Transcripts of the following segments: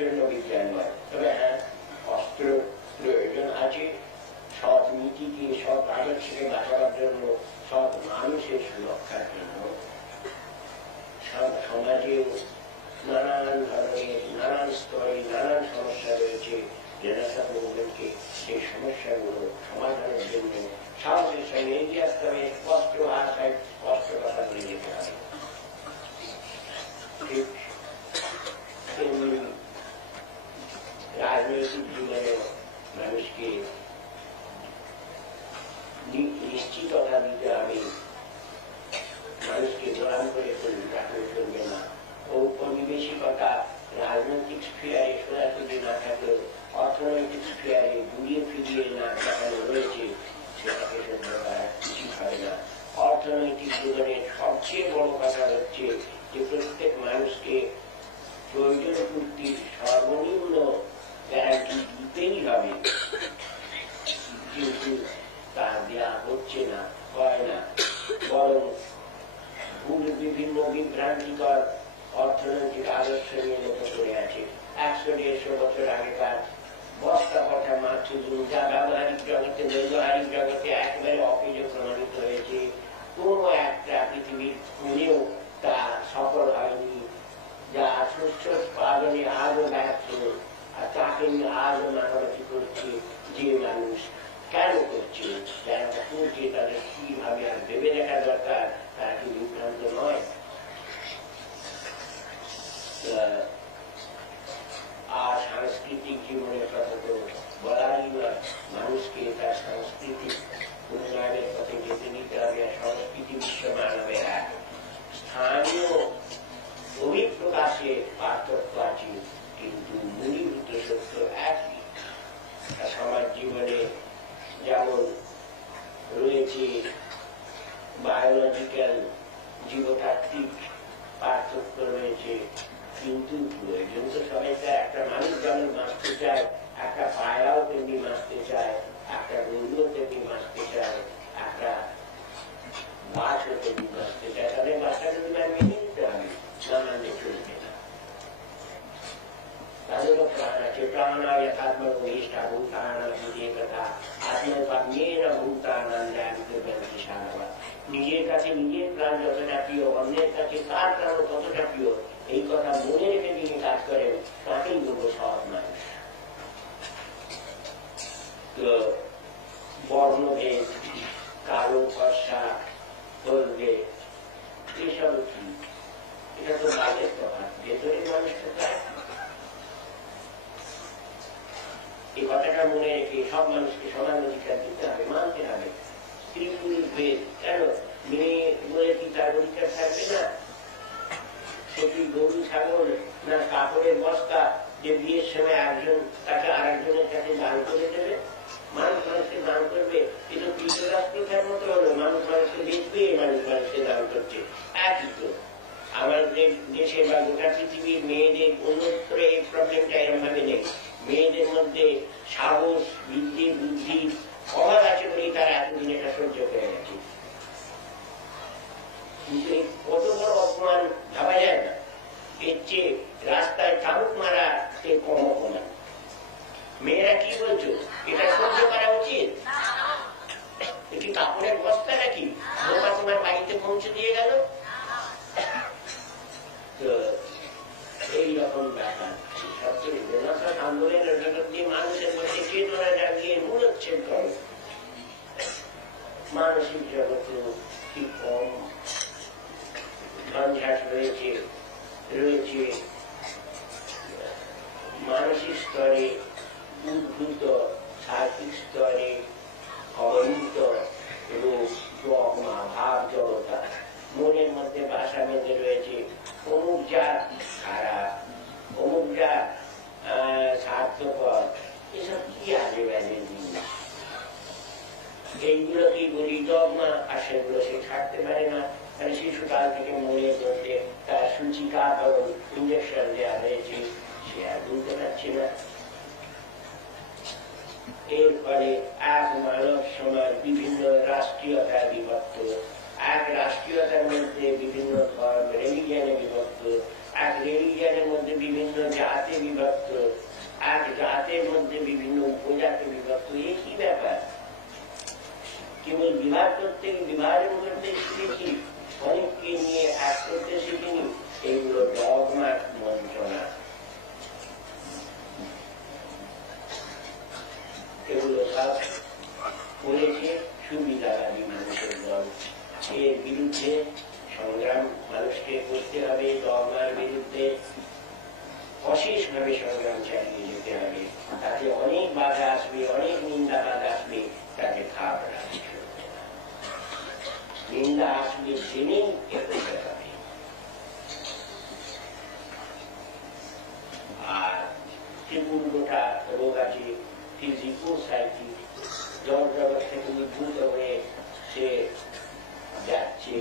জন্য বিজ্ঞান নয়। তবে হ্যাঁ, অস্ত্র প্রয়োজন আছে সৎ নীতিকে, সৎ আদর্শকে বাঁচাবার জন্য, সৎ মানুষের সুরক্ষার জন্য। সমাজেও নানান ধরনের, নানান স্তরে নানান সমস্যা রয়েছে। রেনেসাঁ মুভমেন্টকে সেই সমস্যাগুলো সমাধানের জন্য সাহসের সঙ্গে এগিয়ে আসতে হবে, স্পষ্ট ভাষায় স্পষ্ট কথা বলে যেতে হবে। ঠিক তেমনি রাজনৈতিক জীবনে মানুষকে নিশ্চিততা দিতে হবে, মানুষকে গোলাম করে রাখলে চলবে না। ঔপনিবেশিকতা রাজনৈতিক স্ফিয়ারে সোজাসুজি না থাকলেও অর্থনৈতিক স্ফিয়ারে ঘুরিয়ে ফিরিয়ে না দেখানো রয়েছে, সেটাকে সহ্য করা উচিত হয় না। অর্থনৈতিক জীবনের সবচেয়ে বড় কথা হচ্ছে যে প্রত্যেক মানুষকে প্রয়োজন পূর্তির সর্বনিম্ন গ্যারান্টি দিতেই হবে, কিন্তু তা দেওয়া হচ্ছে না, হয় না, বরং বিভিন্ন বিভ্রান্তিকর অর্থনৈতিক আদর্শ নিয়ে মতো করে আছে। 100-150 বছর আগেকার বস্তা পচা মাছ যা ব্যবহারিক জগতে, ব্যবহারিক জগতে একেবারে অকেজ প্রমাণিত হয়েছে। কোন একটা পৃথিবীর কোনেও তা সফল হয়নি, যা শস্য উৎপাদনে আজও ব্যর্থ, আর তাকে আজও মাতামাতি করছে যে মানুষ। কেন করছে? যারা করছে তাদের কিভাবে আর ভেবে দেখা দরকার, তারা কি বিভ্রান্ত নয়? আর সাংস্কৃতিক জীবনের কথা তো বলারই নয়। মানুষকে তার সাংস্কৃতিক উন্নয়নের পথে যেতে নিতে হবে। সংস্কৃতি বিশ্ব মানবে এক। স্থানীয় অভিপ্রকাশে পার্থক্য আছে, কিন্তু মূলীভূত সত্য একই। সমাজ জীবনে যেমন রয়েছে বায়োলজিক্যাল, জীবতাত্ত্বিক পার্থক্য রয়েছে, কিন্তু প্রয়োজন তো সবাইকে। একটা মানুষ যেমন বাঁচতে চায়, একটা পায়রাও তেমনি বাঁচতে চায়, একটা গরুও তেমনি বাঁচতে চায়, একটা গাছও তেমনি বাঁচতে চায়। তাদের বাচ্চাটা মেনে নিতে হবে, না মানলে চলবে না। তাদেরও প্রাণ আছে। প্রাণায় যথাত্মনিষ্ঠা ভূতানাম কথা আত্মপাত্মেন ভূতানন্দান্তি সারা। নিজের কাছে নিজের প্রাণ যতটা প্রিয়, অন্যের কাছে তার প্রাণ ততটা প্রিয়, এই কথা মনে রেখে যিনি কাজ করেন তাকেই দেবো সৎ মানুষ। তো বর্ণভেদ, কালো ফর্সা, হলদে, এসব কি? এটা তো বাজের কথা। ভেতরের মানুষটা তাই। এই কথাটা মনে রেখে সব মানুষকে সমান অধিকার দিতে হবে, মানতে হবে। স্ত্রী পুরুষ ভেদ কেন? মেয়ে বলে কি তার অধিকার থাকবে না? সে কি গরু ছাগল না কাপড়ের বস্তা যে বিয়ের সময় একজন তাকে আরেকজনের কাছে দান করে দেবে? মানুষ মানুষকে দান করবে, কিন্তু কৃতরাষ্ট্রের মতো হলো মানুষ মানুষকে দেখবে, মানুষ মানুষকে দান করছে। একই তো আমাদের দেশে বা গোটা পৃথিবীর মেয়েদের অন্যত্র এই প্রবলেমটা এরকম ভাবে নেই। মেয়েদের মধ্যে সাহস, বৃদ্ধি, বুদ্ধি অভাব আছে বলেই তারা এতদিন এটা সহ্য করে গেছে। কিন্তু কত বড় অপমান ভাবা যায় না। এর চেয়ে রাস্তায় চাবুক মারা সে কম অপমান। মেয়েরা কি বলছো, এটা সহ্য করা উচিত? এটি কাপড়ের বস্তা নাকি বোকা তোমার বাড়িতে পৌঁছে দিয়ে গেল? তো এইরকম ব্যাপার। সবচেয়ে রেনেসাঁ আন্দোলনের জগৎ দিয়ে মানুষের মধ্যে চেতনা জাগিয়ে মূলচ্ছেদ করে। মানসিক জগতে কি কম ঝঞ্ঝাট রয়েছে, মানসিক স্তরে উদ্ভূত, সার্বিক স্তরে অবহিত রোগ, ডগমা, ভাব, জড়তা। মনের মধ্যে বাসা বেঁধে রয়েছে অমুক জাত খারাপ, অমুক জাত স্বার্থপর। এসব কি আগে বেঁধে জিনিস? এইগুলোকেই বলি ডগমা, আর সেগুলো সে ছাড়তে পারে না। মানে শিশুকাল থেকে মনের মধ্যে তার সূচিকা ইঞ্জেকশন দেওয়া হয়েছে, সে আর বুঝতে পারছে না। এরপরে এক মানব সমাজ বিভিন্ন রাষ্ট্রীয়তায় বিভক্ত, এক রাষ্ট্রীয়তার মধ্যে বিভিন্ন ধর্ম, রিলিজিয়নে বিভক্ত, এক রিলিজিয়ানের মধ্যে বিভিন্ন জাতে বিভক্ত, এক জাতের মধ্যে বিভিন্ন উপজাতি বিভক্ত, এ কি ব্যাপার? কেবল বিবাহ করতে বিবাহের মধ্যে শিখেছি, অনেককে নিয়ে এক করতে শিখিনি। এগুলো ডগমা বঞ্চনা, এগুলো সব করেছে সুবিধাবাদী মানুষের দল। এর বিরুদ্ধে সংগ্রাম মানুষকে করতে হবে, ডগমার বিরুদ্ধে অশেষভাবে সংগ্রাম চালিয়ে যেতে হবে। তাতে অনেক বাধা আসবে, অনেক নিন্দা বাধা আসবে, তাতে খাপ রাখবে। নিন্দা আসলে জেনেই করতে হবে। আর ত্রিপুরটা রোগ আছে, ফিজিকো সাইকিক, জড় জগৎ থেকে উদ্ভূত হয়ে সে যাচ্ছে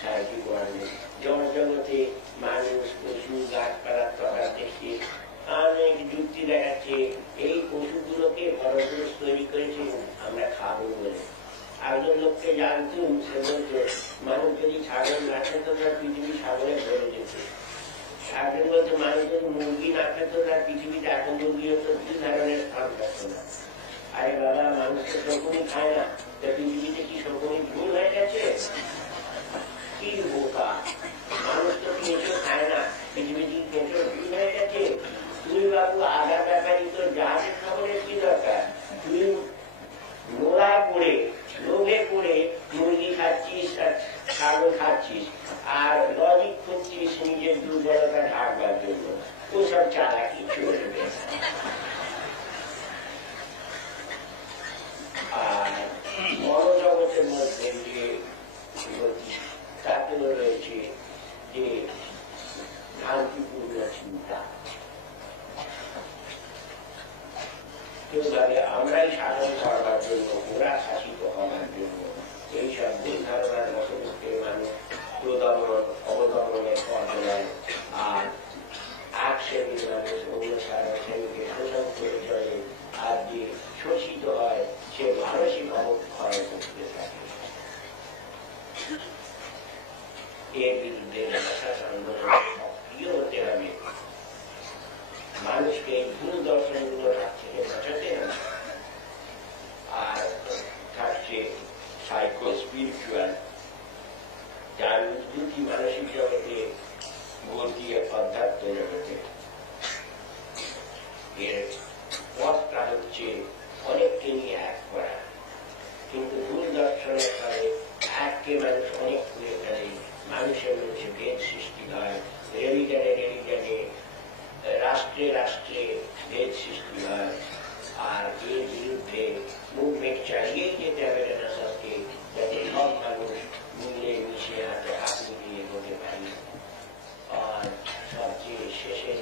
সাইকিক ওয়ার্ল্ডে। জড় জগতে মানুষ, পশু, গাছপালা তফাৎ দেখছে, অনেক যুক্তি দেখাচ্ছে এই পশুগুলোকে ভরপুরুষ তৈরি করেছে আমরা খাবো বলে। একজন লোককে জানতুম, সে বলতো মানুষ যদি ছাগল না খেত তার পৃথিবী ছাগলে ভরে যেত। একজন বলতো মানুষ যদি মুরগি না খেত তার পৃথিবীতে এখন মুরগি হতো কি ধরনের স্থান থাকতো না। আরে বাবা, মানুষ তো শকুনি খায় না, পৃথিবীতে কি শকুনি ভুল হয়ে গেছে? কি বোকা, মানুষ তো কেঁচো খায় না, পৃথিবীতে কেঁচো ভুল হয়ে গেছে? তুই বাবু আগা ব্যাপারী, তো জাহাজের খবরের কি দরকার? তুই নোড়ায় পড়ে, লোভে পড়ে মুরগি খাচ্ছিস আর ছাগল খাচ্ছিস, আর লজিক খুঁজছিস নিজের দুর্বলতা ঢাকবার জন্য। ওসব চালাকি চলবে। আর মনোজগতের মধ্যে যে তাতেও রয়েছে যে শান্তিপূর্ণ চিন্তা। কেউ ভাবে আমরাই শাসন করবার জন্য, ওরা শাসিত হবার জন্য, এইসব ভুল ধারণার মতকে মানুষ প্রদমন অবদমনের পথ নেয়। আর এক শ্রেণীর মানুষ অন্য সারা শ্রেণীকে শোষণ করে চলে, আর যে শোষিত হয় সে মানসিক অবক্ষয় করতে থাকে। এর বিরুদ্ধে সক্রিয় হতে হবে, মানুষকে ভুল দর্শনগুলো থেকে বাঁচাতে হবে। আর থাকছে সাইকো স্পিরিচুয়াল, যার উদ্ভূতি মানসিক জগতে, গতিয়ে অধ্যাত্ম জগতে। এর পথটা হচ্ছে অনেককে নিয়ে এক করা, কিন্তু ভুল দর্শনের ফলে এককে মানুষ অনেক করে ফেলে, মানুষের মধ্যে ভেদ সৃষ্টি হয়, রিলিজনে রিলিজনে, রাষ্ট্রে রাষ্ট্রে ভেদ সৃষ্টি হয়। আর এর বিরুদ্ধে মুভমেন্ট চালিয়েই যেতে হবে রেনেসাঁসকে, যাতে সব মানুষ মিলে মিশে হাতে হাত মিলিয়ে এগোতে পারি। আর সবচেয়ে শেষের